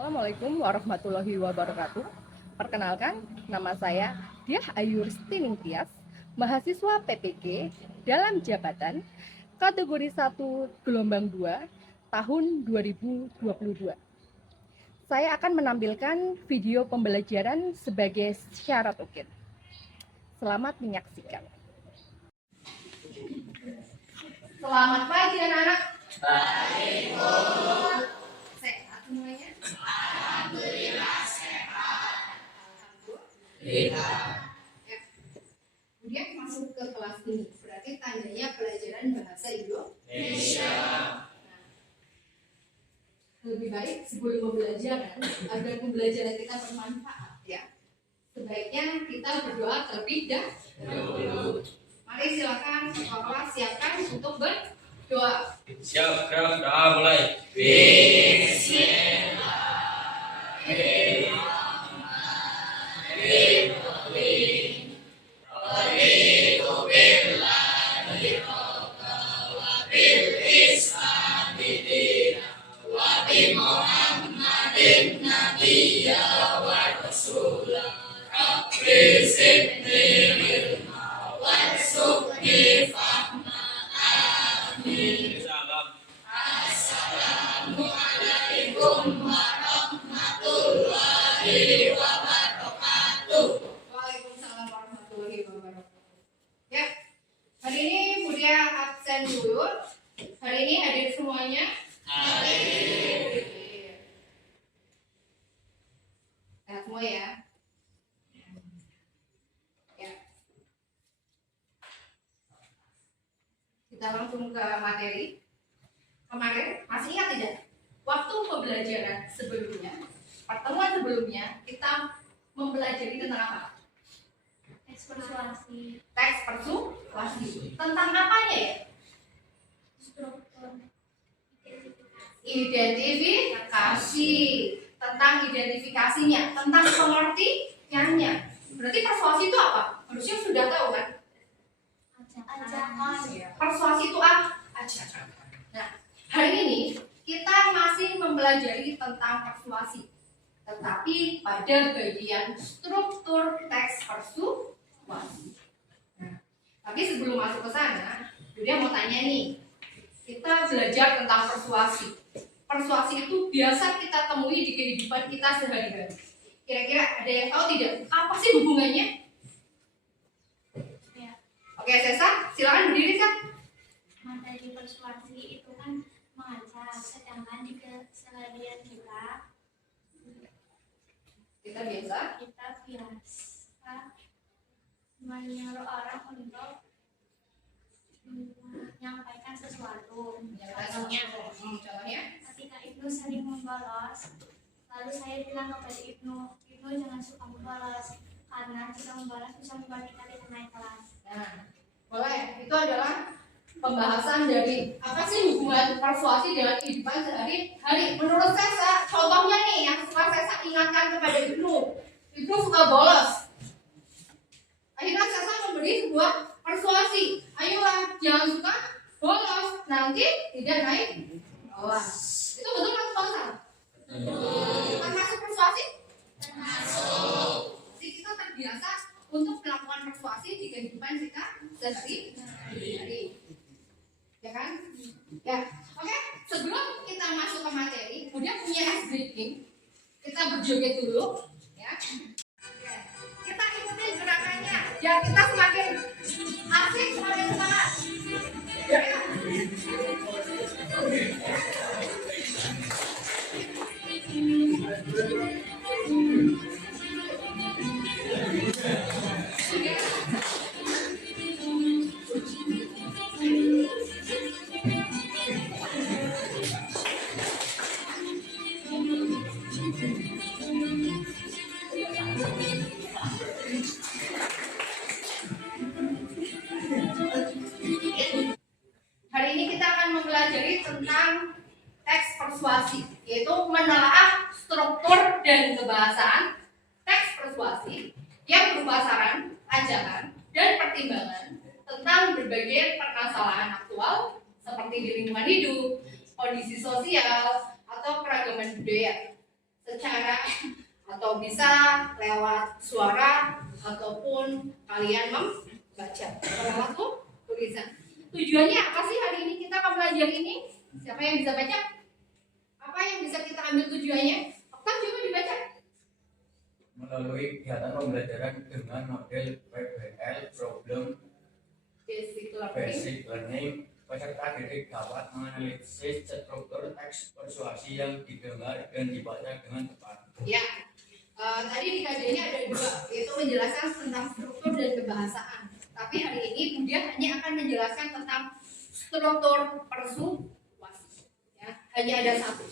Assalamualaikum warahmatullahi wabarakatuh. Perkenalkan, nama saya Diah Ayursti Ningtyas, mahasiswa PPG dalam jabatan kategori 1 gelombang 2 tahun 2022. Saya akan menampilkan video pembelajaran sebagai syarat ukir. Selamat menyaksikan. Selamat pagi anak-anak. Baik, Bu. Sehat semuanya? Alhamdulillah sehat. Alhamdulillah. Ya. Kemudian masuk ke kelas ini. Berarti tandanya pelajaran bahasa Indonesia. Nah, lebih baik sebelum pembelajaran, agar pembelajaran kita bermanfaat, ya, sebaiknya kita berdoa terlebih dahulu. Mari silakan sekolah siapkan untuk berdoa. Siap, doa mulai. Waalaikumsalam warahmatullahi wabarakatuh. Ya, hari ini Budia absen dulu. Hari ini hadir semuanya. Hadir. Sehat semua ya. Ya. Kita langsung ke materi. Kemarin masih ingat tidak? Waktu pembelajaran sebelumnya, pertemuan sebelumnya, kita mempelajari tentang apa? Teks persuasi, Teks persuasi. Tentang apanya ya? struktur, Identifikasi. Tentang identifikasinya, tentang pengertiannya. Berarti persuasi itu apa? Harusnya sudah tahu kan? ajakan, Persuasi itu apa? Ajakan. Nah, hari ini kita masih mempelajari tentang persuasi, tetapi pada bagian struktur teks persuasi. Nah, tapi sebelum masuk ke sana, Yuda mau tanya nih, kita belajar tentang persuasi. Persuasi itu biasa kita temui di kehidupan kita sehari-hari. Kira-kira ada yang tahu tidak? Apa sih hubungannya? ya. Oke, Sesa, silakan berdiri, Kak. Materi persuasi itu kan mengajar, sedangkan di keseharian kita Biasa menyuruh orang untuk menyampaikan sesuatu. Contohnya? Ketika Ibnu sering membolos, lalu saya bilang kepada Ibnu jangan suka membolos, karena jika membolos bisa membuat kita tidak naik kelas. Nah, boleh. Itu adalah pembahasan dari apa sih hubungan persuasi dengan kehidupan sehari-hari. Menurut Sesa, contohnya nih yang suka Sesa ingatkan kepada Ibnu suka bolos. Akhirnya Sesa memberi sebuah persuasi. Ayolah, jangan suka bolos, nanti tidak naik kelas. Itu betul atau salah? Termasuk persuasi? Termasuk. Jadi kita terbiasa untuk melakukan persuasi di kehidupan kita sehari-hari. Ya kan? Ya. Oke, sebelum kita masuk ke materi, kemudian punya ice breaking. Kita berjoget dulu, ya. Kita ikutin gerakannya, biar kita semakin asik, semakin semangat. Ya. Hari ini kita akan mempelajari tentang teks persuasi, yaitu menelaah struktur dan kebahasaan teks persuasi yang berupa saran, ajakan, dan pertimbangan tentang berbagai permasalahan aktual seperti di lingkungan hidup, kondisi sosial, atau keragaman budaya. secara atau bisa lewat suara ataupun kalian membaca lewat tulisan. Tujuannya apa sih hari ini kita akan belajar ini? Siapa yang bisa baca? Apa yang bisa kita ambil tujuannya? Oktav coba dibaca. Melalui kegiatan pembelajaran dengan model PBL Problem Basic Learning, peserta didik dapat menganalisis struktur teks persuasi yang didengar dan dibaca dengan tepat. Ya, tadi di kajiannya ada dua, yaitu menjelaskan tentang struktur dan kebahasaan. Tapi hari ini Budia hanya akan menjelaskan tentang struktur persuasi. Ya, hanya ada satu.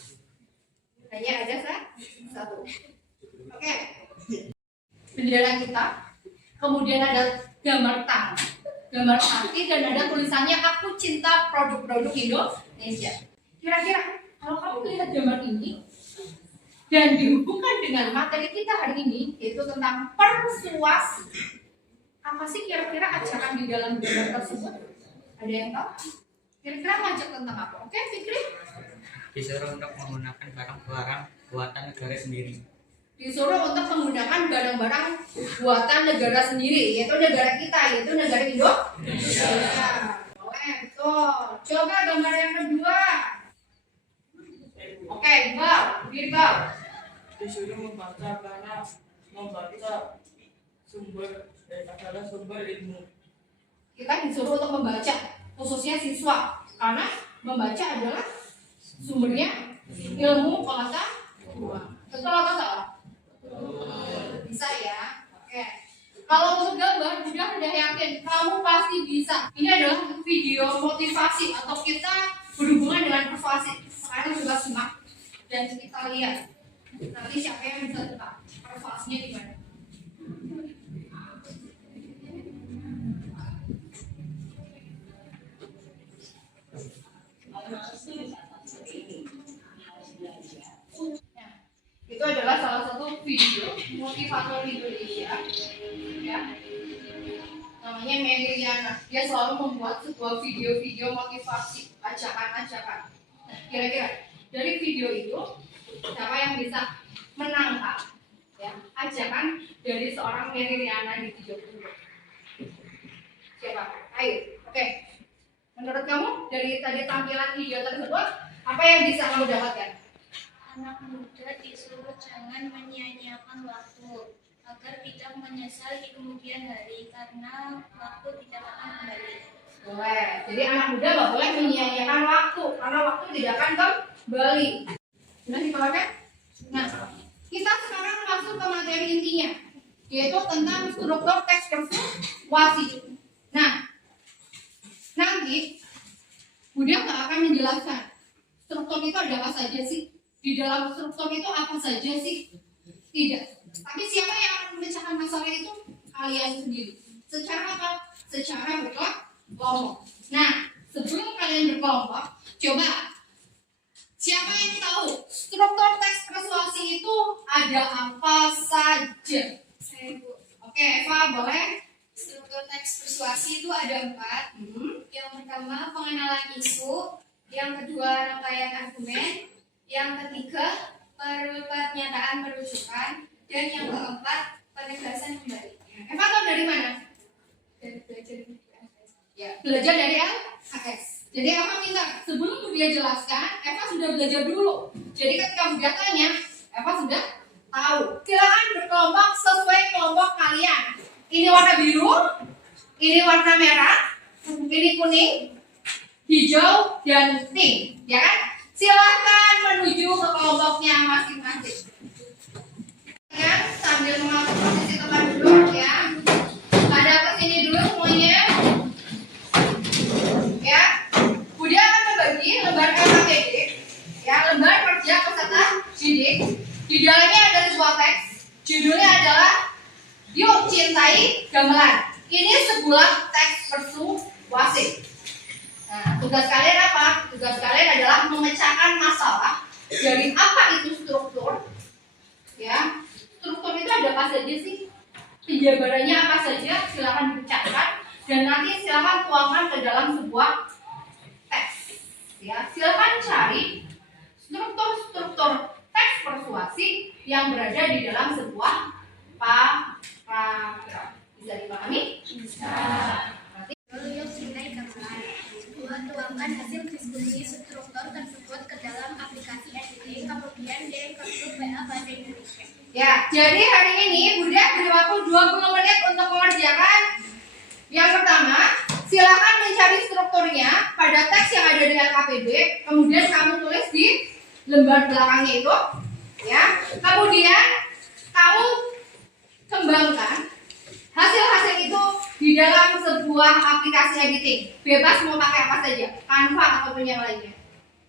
Oke. Bendera kita, kemudian ada gambar tangan, gambar hati, dan ada tulisannya "Aku cinta produk-produk Indonesia". Kira-kira kalau kamu melihat gambar ini dan dihubungkan dengan materi kita hari ini, yaitu tentang persuasi, apa sih kira-kira ajakan di dalam gambar tersebut? Ada yang tahu? Kira-kira ngajak tentang apa? Oke, Fikri? Disuruh untuk menggunakan barang-barang buatan negara sendiri. Disuruh untuk menggunakan barang-barang buatan negara sendiri, yaitu negara kita, yaitu negara Indonesia. Boleh, betul. Coba gambar yang kedua. Oke, Iqbal. Disuruh membaca karena membaca adalah sumber ilmu. Kita disuruh untuk membaca, khususnya siswa, karena membaca adalah sumbernya ilmu pengetahuan. Betul atau salah? Bisa ya. Oke. Kalau untuk gambar, udah yakin kamu pasti bisa. Ini adalah video motivasi atau kita berhubungan dengan persuasi. Sekarang coba simak dan kita lihat nanti siapa yang bisa tebak persuasinya di mana. Nah, itu adalah salah satu video motivator Indonesia, ya. Namanya Meliana. Dia selalu membuat sebuah video-video motivasi, ajakan-ajakan. Nah, kira-kira dari video itu siapa yang bisa menangkap ya ajakan dari seorang Meliana di video itu? Siapa? Ayo, oke. Menurut kamu dari tadi tampilan video tersebut apa yang bisa kamu dapatkan? Anak muda disuruh jangan menyia-nyiakan waktu agar tidak menyesal di kemudian hari karena waktu tidak akan kembali. Boleh. Jadi anak muda nggak boleh menyia-nyiakan waktu karena waktu tidak akan kembali. Sudah dipahami? Nah, kita sekarang masuk ke materi intinya, yaitu tentang struktur teks persuasi. Nah, nanti Budia nggak akan menjelaskan struktur itu ada apa saja sih. Di dalam struktur itu apa saja sih? Tidak. Tapi siapa yang akan memecahkan masalah itu? Kalian sendiri. Secara apa? Secara berkelompok. Nah, sebelum kalian berkelompok, coba siapa yang tahu struktur teks persuasi itu ada apa saja? Saya Bu. Oke, Eva boleh? Struktur teks persuasi itu ada 4. Yang pertama pengenalan isu, yang kedua rangkaian argumen, yang ketiga pernyataan merujukan, dan yang keempat penegasan kembali. Eva tahu dari mana? Dan belajar Ya, belajar dari LKS. Jadi Eva minta sebelum dia jelaskan, Eva sudah belajar dulu. Jadi ketika Budia tanya, Eva sudah tahu. Silakan berkelompok sesuai kelompok kalian. Ini warna biru, ini warna merah, ini kuning, hijau, dan pink, ya kan? Silakan menuju ke kelompoknya masing-masing. Ya, sambil mengatur posisi teman dulu ya. Ada kesini dulu semuanya. Ya, Budia akan membagi lembar LKPD, ya, lembar kerja peserta didik. Di dalamnya ada sebuah teks, judulnya adalah "Yuk Cintai Gamelan". Ini sebuah teks persuasi. Nah, tugas kalian apa? Tugas kalian adalah memecahkan masalah dari apa itu struktur. Ya, struktur itu ada apa saja sih? Penjabarannya apa saja? Silakan dipecahkan dan nanti silakan tuangkan ke dalam sebuah teks. Ya, silakan cari struktur-struktur teks persuasi situasi yang berada di dalam sebuah paragraf. Bisa dipahami? Bisa. Lalu Sinai gambaran. Tuangkan hasil diskusi struktur tersebut ke dalam aplikasi editing, kemudian kirim ke grup WA Bahasa Indonesia. Ya, jadi hari ini Bunda beri waktu 20 menit untuk mengerjakan. Yang pertama, silakan mencari strukturnya pada teks yang ada di LKPD, kemudian kamu tulis di lembar belakangnya itu, ya. Kemudian kamu kembangkan hasil-hasil itu di dalam sebuah aplikasi editing. Bebas mau pakai apa saja, Canva ataupun yang lainnya.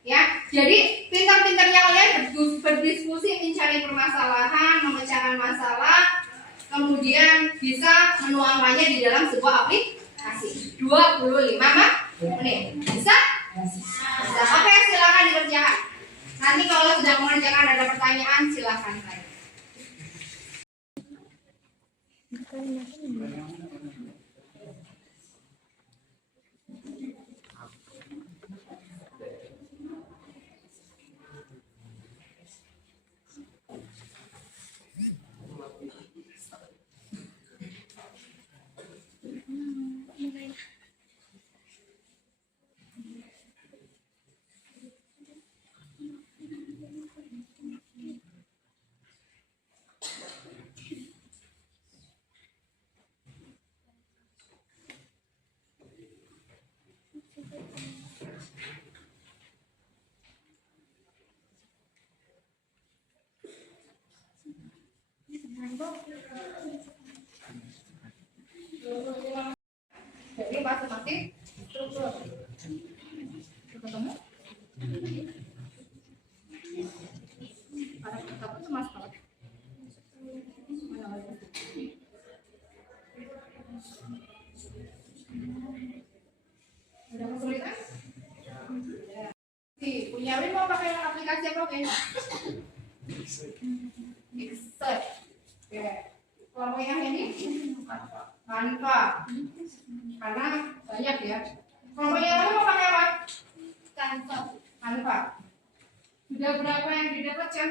Ya, jadi pintar-pintarnya kalian berdiskusi, mencari permasalahan, memecahkan masalah, kemudian bisa menuangkannya di dalam sebuah aplikasi. 25 menit. Bisa? Bisa. Oke, silakan dikerjakan. Nanti kalau sudah mengerjakan ada pertanyaan, silakan tanya. Jadi masing-masing struktur. Ketemu? Para pertama itu mas banget. Udah kesulitan? Ya. Punya Win mau pakai aplikasi apa, Win? Excel. Oke. Kalau yang ini Canva. Karena banyak ya. Kalau yang lain mau pakai apa? Canva. Sudah berapa yang didapatkan?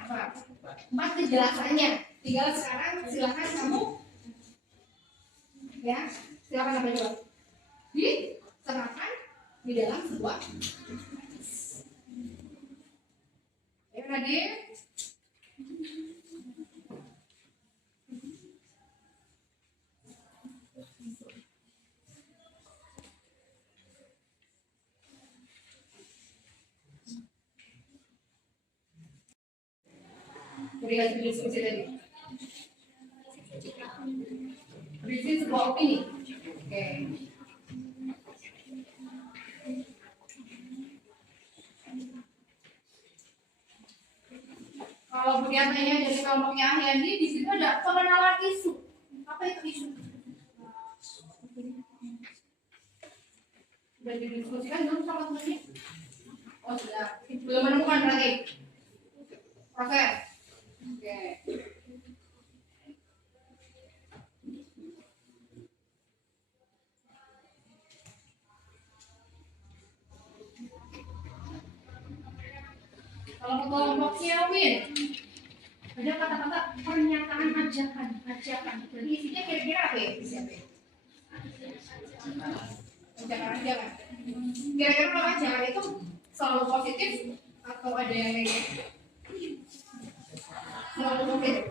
Apa? 4 kejelasannya. Tinggal sekarang silakan kamu, ya, silakan apa coba? Diserahkan di dalam sebuah. Ayo Nadir. Jadi hasil diskusi tadi. Berisi sebuah opini. Oke. Kalau punya tanya dari kelompoknya Ahliandi, di situ ada pengenalan isu. Apa itu isu? Sudah didiskusikan belum sama temannya? Oh sudah. Belum menemukan berarti. Proses. Oke. Kalau kelompoknya Win, ada kata-kata pernyataan ajakan. Jadi isinya kira-kira apa ya? Ajakan. Kira-kira kalau ajakan itu selalu positif atau ada yang negatif? Selalu positif.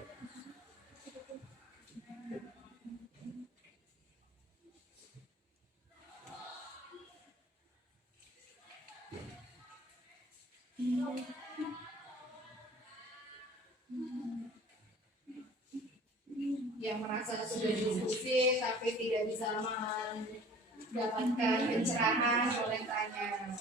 Yang merasa sudah diskusi tapi tidak bisa mendapatkan pencerahan boleh tanya.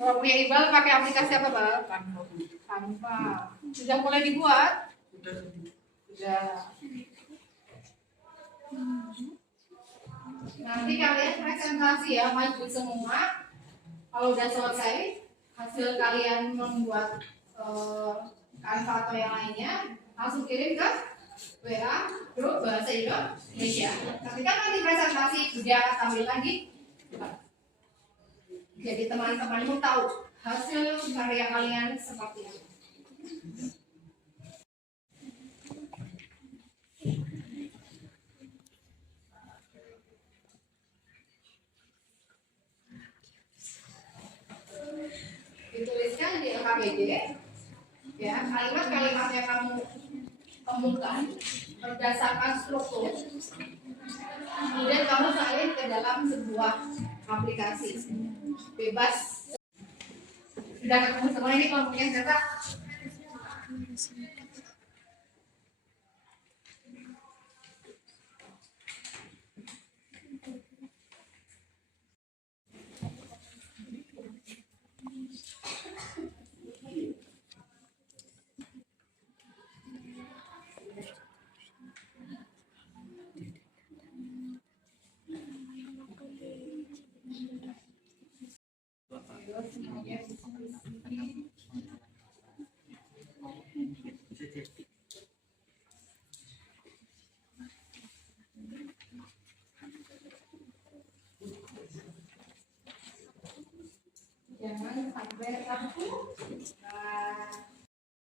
Kalau punya Iqbal pakai aplikasi apa, Bang? Canva. Sudah mulai dibuat? Sudah. Nanti kalian presentasi ya, maju semua. Kalau udah selesai, hasil kalian membuat Canva atau yang lainnya, langsung kirim ke WA grup bahasa Indonesia. Ketika nanti presentasi dia akan tampil lagi. Jadi teman-temanmu tahu hasil karya kalian seperti apa. Dituliskan di LKPD ya, kalimat-kalimat yang kamu temukan berdasarkan struktur, kemudian kamu salin ke dalam sebuah aplikasi bebas. Sudah ketemu semua ini kelompoknya siapa? Jangan sampai tertukar,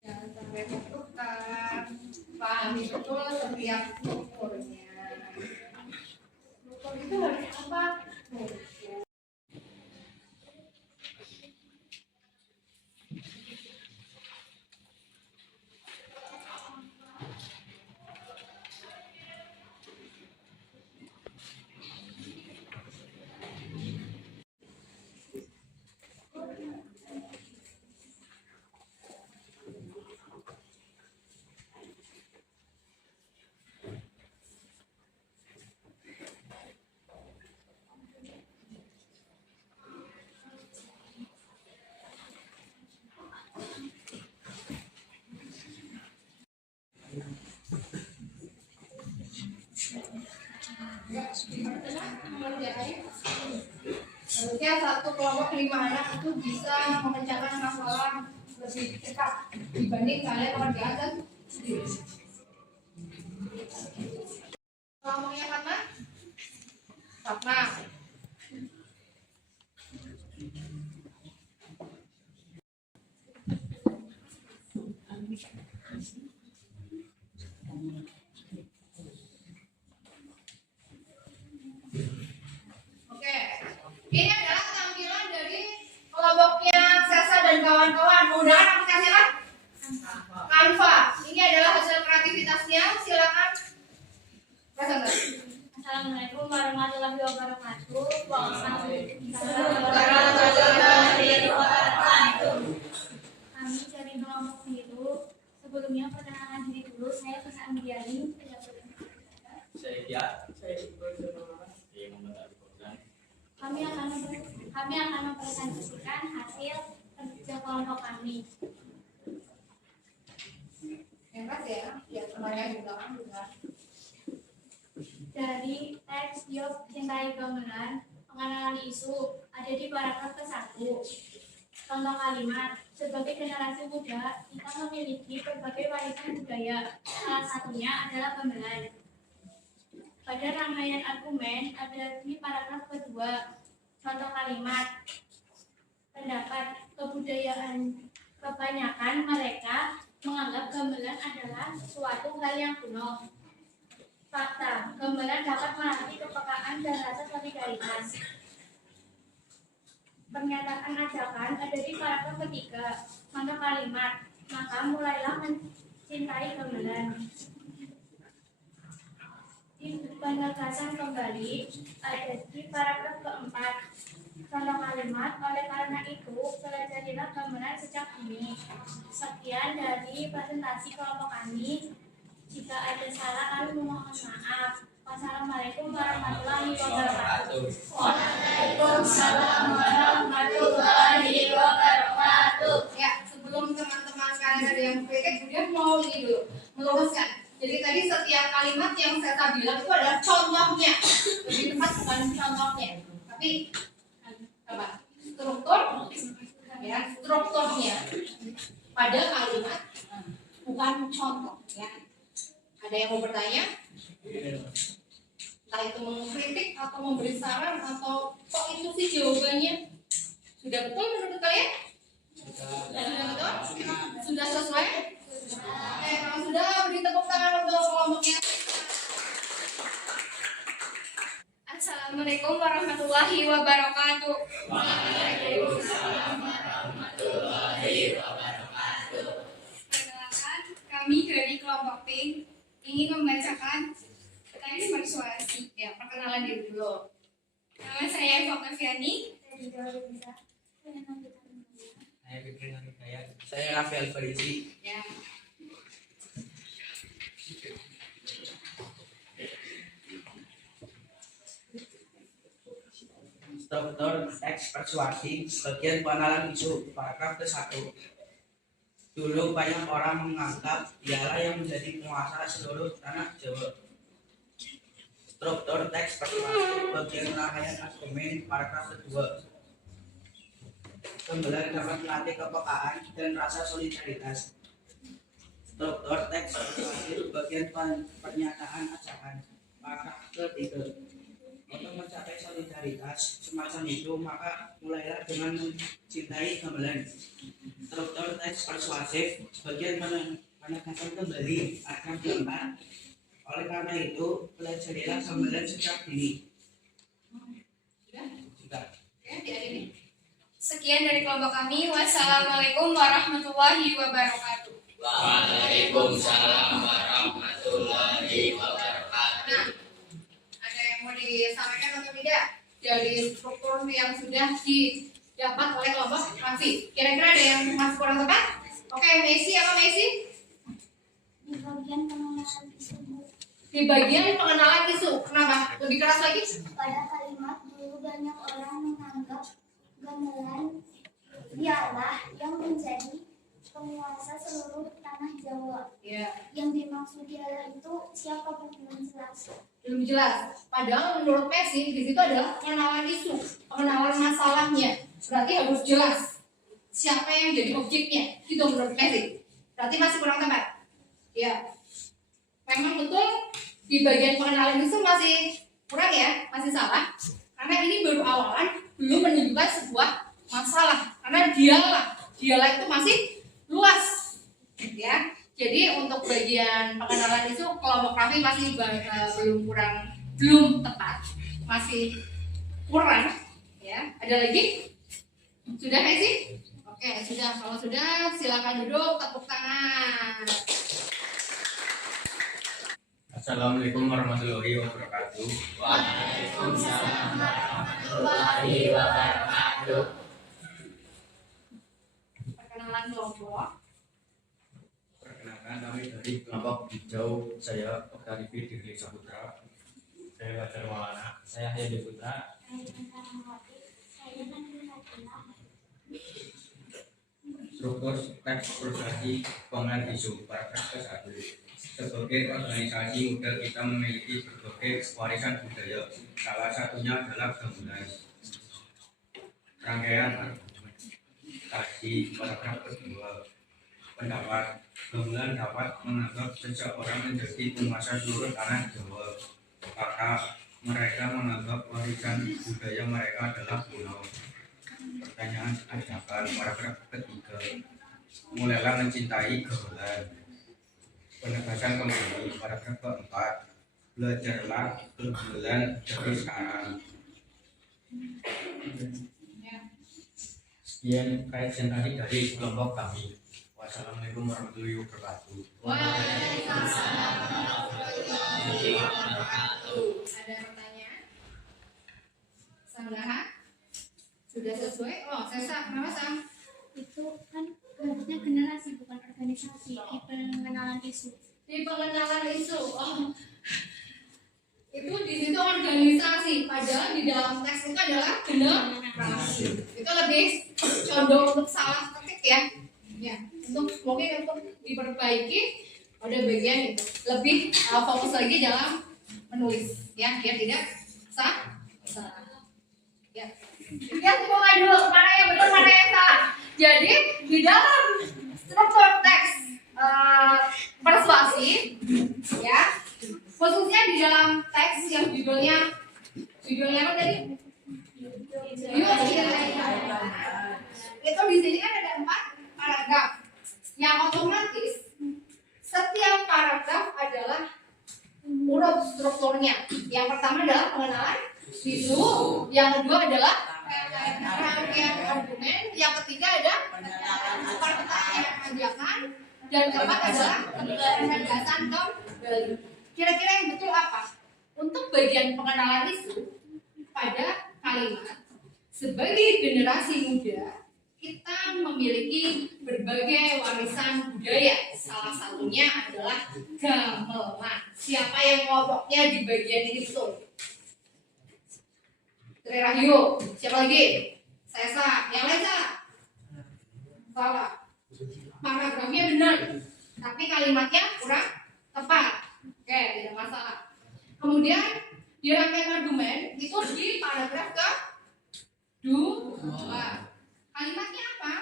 jangan sampai tertukar. Pahami betul setiap strukturnya. Struktur itu harus apa? Harusnya satu kelompok 5 anak itu bisa mengerjakan masalah lebih cepat dibanding kalian mengerjakan sendiri. Kelompoknya Fatma? Fatma. Ini adalah tampilan dari kelompoknya Sesa dan kawan-kawan. Menggunakan aplikasi apa? Canva. Ini adalah hasil kreativitasnya. Silakan presentasi. Assalamualaikum warahmatullahi wabarakatuh. Kami dari kelompok biru. Sebelumnya perkenalan diri dulu. Saya Fesa Andiani. Kami akan mempresentasikan hasil kerja kelompok kami. Hebat ya semuanya di belakang juga. Dari teks Yop Cintai Gamelan, pengenalan isu ada di paragraf ke-1. Contoh kalimat, sebagai generasi muda, kita memiliki berbagai warisan budaya. Salah satunya adalah gamelan. Pada rangkaian argumen ada di paragraf kedua. Contoh kalimat, pendapat kebudayaan kebanyakan mereka menganggap gamelan adalah suatu hal yang kuno. Fakta, gamelan dapat melatih kepekaan dan rasa solidaritas. Pernyataan ajakan ada di paragraf ketiga. Contoh kalimat, maka mulailah mencintai gamelan. Di penegasan kembali ada di paragraf keempat. Contoh kalimat, oleh karena itu pelajarilah gamelan sejak dini. Sekian dari presentasi kelompok kami. Jika ada salah kami memohon maaf. Wassalamualaikum warahmatullahi wabarakatuh. Waalaikumsalam warahmatullahi wabarakatuh. Ya, sebelum teman-teman kalian ada yang kritik, kemudian mau ini dulu meluruskan. Jadi tadi setiap kalimat yang saya bilang itu adalah contohnya. Lebih tepat bukan contohnya, tapi apa? Struktur, ya, strukturnya pada kalimat bukan contoh, ya. Ada Ada yang mau bertanya? Entah itu mengkritik atau memberi saran atau kok itu sih jawabannya? Sudah betul menurut kalian? Sudah betul? Sudah sesuai? Oke, kalau sudah beri tepuk tangan untuk kelompoknya. Assalamualaikum warahmatullahi wabarakatuh. Perkenalkan, kami dari kelompok Pink ingin membacakan teks persuasi. Ya, perkenalan diri dulu. Nama saya Eva Kaviani. Saya Fikri Hidayat. Saya Rafael Farisi. Ya. Struktur teks persuasi bagian pengenalan isu paragraf ke-1. Dulu banyak orang menganggap dialah yang menjadi penguasa seluruh tanah Jawa. Struktur teks persuasi bagian rangkaian argumen paragraf ke-2. Pembelajaran dapat melatih kepekaan dan rasa solidaritas. Struktur teks persuasi bagian pernyataan ajakan paragraf ke-3. Untuk mencapai solidaritas semacam itu, maka mulailah dengan mencintai gamelan. Struktur teks persuasif bagian penegasan kembali akan keempat. Oleh karena itu, pelajarilah gamelan sejak dini. Sudah. Oke, diakhiri. Sekian dari kelompok kami. Wassalamualaikum warahmatullahi wabarakatuh. Waalaikumsalam warahmatullahi wabarakatuh. Nah, ada yang mau disampaikan atau tidak dari struktur yang sudah didapat oleh kelompok Raffi? Kira-kira ada yang masih kurang tepat? Oke, Messi apa Messi? Di bagian pengenalan isu, Di bagian pengenalan isu. Kenapa? Lebih keras lagi? pada kalimat dulu banyak orang menganggap gamelan dialah yang menjadi penguasa seluruh tanah Jawa. Ya, Yang dimaksud dialah itu siapa belum jelas. belum jelas. Padahal menurut Messi di situ adalah pengenalan isu, pengenalan masalahnya. Berarti harus jelas siapa yang jadi objeknya. Itu menurut Messi. Berarti masih kurang tepat. Ya, memang betul di bagian pengenalan isu masih kurang ya, masih salah. Karena ini baru awalan, belum menunjukkan sebuah masalah. Karena dialah itu masih luas, ya. Jadi untuk bagian pengenalan itu kelompok kami masih belum tepat, masih kurang, ya. Ada lagi? Sudah Messi? Oke, sudah. Kalau sudah, silakan duduk, tepuk tangan. Assalamualaikum warahmatullahi wabarakatuh. Waalaikumsalam warahmatullahi wabarakatuh. Perkenalan kelompok. Perkenalkan, kami dari kelompok hijau. Saya Oktarifi Dirli Saputra. Saya Fajar Maulana. Saya Hayati Putra. Struktur teks persuasi pengenalan isu paragraf ke-1. Sebagai organisasi muda kita memiliki berbagai warisan budaya. Salah satunya adalah gamelan. Rangkaian argumentasi paragraf kedua. Pendapat gamelan dapat menganggap seseorang menjadi penguasa seluruh tanah Jawa. Maka mereka menganggap warisan budaya mereka adalah kuno. Pertanyaan ajakan paragraf ketiga. Mulailah mencintai gamelan. Penegasan kembali paragraf keempat. Belajarlah gamelan dari sekarang. Sekian kajian tadi dari kelompok kami. Wassalamualaikum warahmatullahi wabarakatuh. Waalaikumsalam warahmatullahi wabarakatuh. Ada pertanyaan? Sanggaha? Sudah sesuai? Oh, Sesa, kenapa Sang? Itu kan bentuknya generasi bukan organisasi di pengenalan isu. Di pengenalan isu. Oh, itu di situ organisasi. Padahal di dalam teks itu adalah generasi. Itu lebih condong untuk salah ketik ya. Ya, untuk mungkin untuk diperbaiki pada bagian itu. Lebih fokus lagi dalam menulis ya, biar tidak salah. Ya. Lihat semua dulu mana yang betul mana yang salah. Jadi di dalam struktur teks persuasi ya di dalam teks yang judulnya apa tadi? Itu di sini kan ada 4 paragraf. Yang otomatis setiap paragraf adalah urut strukturnya. Yang pertama adalah pengenalan isu, yang kedua adalah rangkaian argumen, yang ketiga ada pertanyaan ajakan, dan keempat adalah penegasan kembali. Kira-kira yang betul apa? Untuk bagian pengenalan isu pada kalimat sebagai generasi muda kita memiliki berbagai warisan budaya. Salah satunya adalah gamelan. Siapa yang ngomongnya di bagian itu? Tri Rahyu. Siapa lagi? Sesa. Yang lain Sa? Salah. Paragrafnya benar, tapi kalimatnya kurang tepat. Oke, tidak masalah. Kemudian di rangkaian argumen itu di paragraf ke 2. Kalimatnya apa?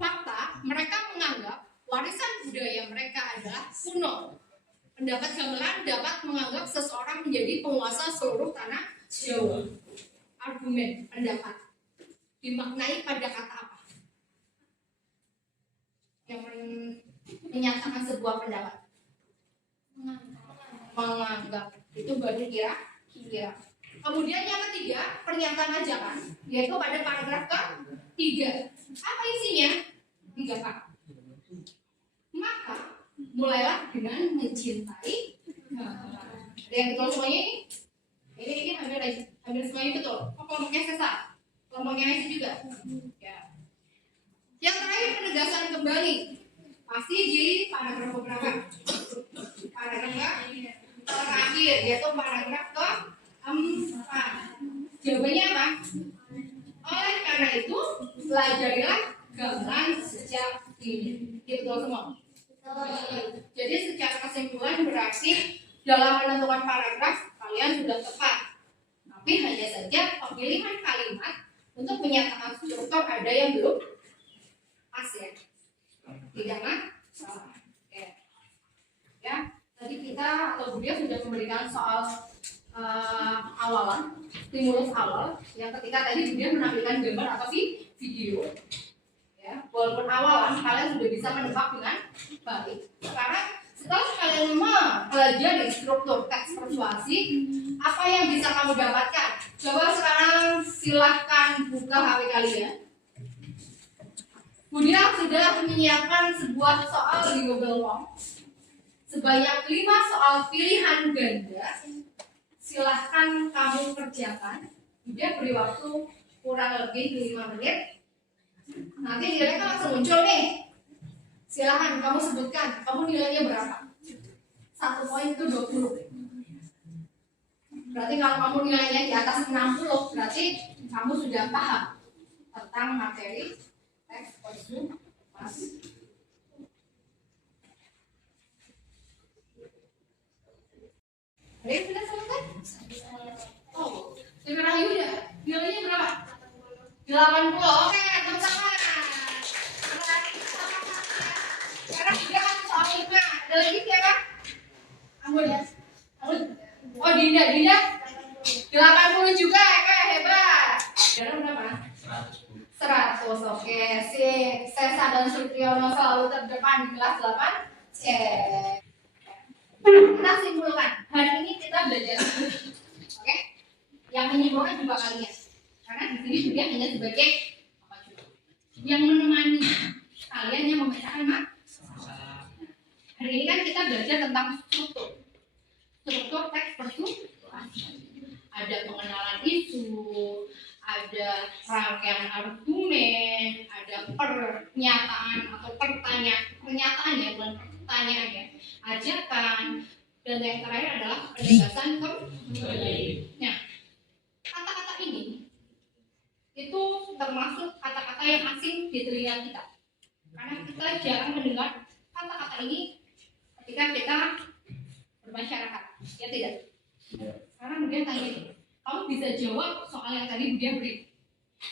Fakta, mereka menganggap warisan budaya mereka adalah kuno. Pendapat gamelan dapat menganggap seseorang menjadi penguasa seluruh tanah Jawa. Argumen, pendapat dimaknai pada kata apa? Yang menyatakan sebuah pendapat. Menganggap. Itu baru kira. Kemudian yang ketiga, pernyataan ajakan, yaitu pada paragraf ke-3. Apa isinya? 3 kata. Maka mulailah dengan mencintai. Ada yang betul semuanya ini? Ini hampir semuanya betul. Oh, kelompoknya Sesa, kelompoknya Messi juga. Ya. Yang terakhir penegasan kembali. Pasti di paragraf berapa? Paragraf terakhir, yaitu paragraf ke-4. Jawabannya apa? Oleh karena itu, pelajarilah gamelan sejak dini. Itu betul semua. Jadi secara kesimpulan berarti dalam menentukan paragraf kalian sudah tepat. Tapi hanya saja pemilihan kalimat untuk menyatakan struktur ada yang belum pas ya. Tidak masalah. Ya, tadi kita atau Budia sudah memberikan soal awalan, stimulus awal. Yang ketika tadi Budia menampilkan gambar atau video. Ya, walaupun awalan kalian sudah bisa menebak dengan baik. Sekarang setelah kalian mempelajari struktur teks persuasi, apa yang bisa kamu dapatkan? Coba sekarang silahkan buka HP kalian. Budia sudah menyiapkan sebuah soal di Google Form sebanyak 5 soal pilihan ganda. Silahkan kamu kerjakan. Budia beri waktu kurang lebih 5 menit. Nanti nilainya kan langsung muncul nih. Silahkan kamu sebutkan, kamu nilainya berapa? 1 poin itu 20. Berarti kalau kamu nilainya di atas 60, berarti kamu sudah paham tentang materi teks persuasi. Ada yang sudah selesai? Oh, sekarang udah. Nilainya berapa? 80. Oke, tepuk tangan. Sekarang dia kan soal 5. Ada lagi siapa? Anggun ya? Oh, Dinda 80 juga, hebat. Sekarang berapa? 100. Oke, si Sesa dan Sutriyono selalu terdepan di kelas 8. Cek. Kita simpulkan. Hari ini kita belajar. Oke? Yang menyimpulkan juga kalian. Karena di sini juga hanya sebagai yang menemani kalian yang memecahkan masalah. Hari ini kan kita belajar tentang struktur teks persuasi. Ada pengenalan isu, ada rangkaian argumen, ada pernyataan atau pernyataan ya, bukan pertanyaan ya, ajakan, dan yang terakhir adalah penegasan kembali. Nah, kata-kata ini itu termasuk kata-kata yang asing di telinga kita, karena kita jarang mendengar kata-kata ini ketika kita bermasyarakat, ya tidak? Sekarang kemudian tanya, kamu bisa jawab soal yang tadi dia beri,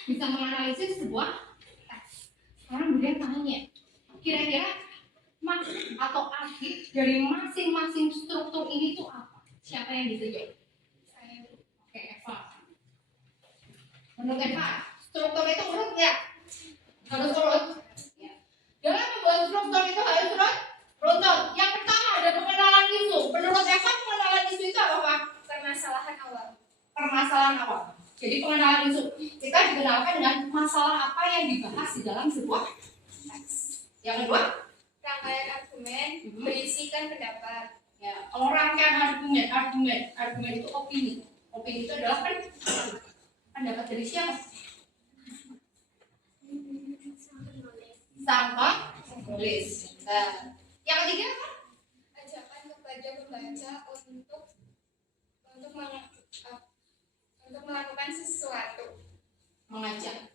bisa menganalisis sebuah teks. Sekarang kemudian tanya, kira-kira maksud atau arti dari masing-masing struktur ini tuh apa? Siapa yang bisa jawab? Saya Oke, Eva. Menurut Eva, struktur itu urut ya? Harus urut. Ya. Dalam membuat struktur itu harus urut. Runtut. Yang pertama ada pengenalan isu. Menurut Eva, pengenalan isu itu apa, Pak? permasalahan awal. Permasalahan awal. Jadi pengenalan isu kita dikenalkan dengan masalah apa yang dibahas di dalam sebuah teks. Yang kedua, Rangkaian argumen berisikan pendapat. ya, kalau rangkaian argumen itu opini. Opini itu adalah pendapat dari siapa? Sang penulis. Nah, yang ketiga apa? Ajakan kepada pembaca untuk melakukan sesuatu. Mengajak.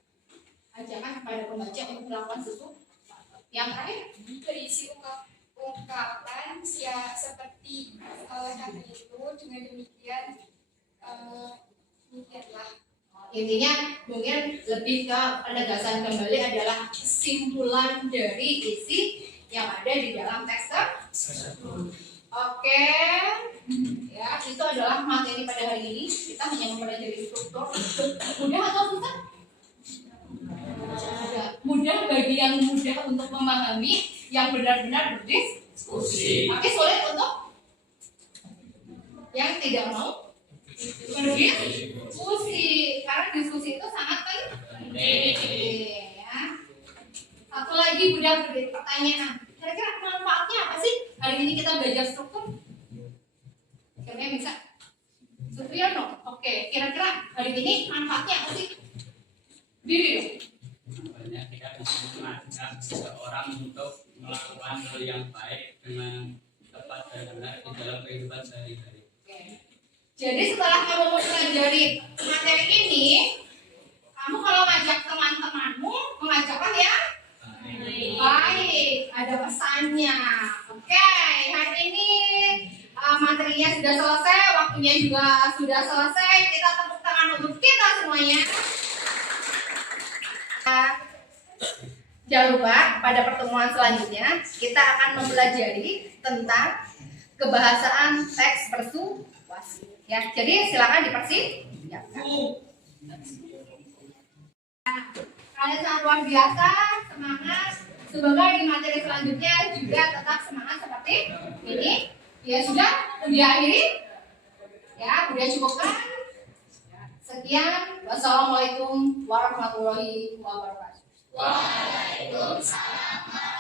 Ajakan kepada pembaca untuk melakukan sesuatu. Yang terakhir, Berisi ungkapan seperti oleh karena itu dengan demikian demikianlah. intinya mungkin lebih ke penegasan kembali adalah kesimpulan dari isi yang ada di dalam teks tersebut. Oke, ya itu adalah materi pada hari ini. Kita hanya mempelajari struktur. Mudah atau susah? Mudah bagi yang mudah untuk memahami, yang benar-benar berdiskusi. Tapi sulit untuk yang tidak mau berdiskusi. Karena diskusi itu sangat penting. Ya. Satu lagi mudah berdiri pertanyaan. Kira-kira manfaatnya apa sih? Hari ini kita belajar struktur. Kira-kira bisa? Supriyono. Oke, kira-kira hari ini manfaatnya apa sih? Diri dong. Banyak kita bisa mengajak seseorang untuk melakukan hal yang baik dengan tepat dan benar di dalam kehidupan sehari-hari. Oke. Jadi setelah kamu mempelajari materi ini, kamu kalau ngajak teman-temanmu, mengajakkan ya baik, ada pesannya. Oke, hari ini materinya sudah selesai, waktunya juga sudah selesai. Kita tepuk tangan untuk kita semuanya. Jangan lupa pada pertemuan selanjutnya kita akan mempelajari tentang kebahasaan teks persuasi. Ya, jadi silakan dipersiapkan. Kalian sangat luar biasa, semangat. Semoga di materi selanjutnya juga tetap semangat seperti ini. Ya sudah, diakhiri. Ya, udah cukupkan. Sekian, wassalamualaikum warahmatullahi wabarakatuh. Waalaikumsalam.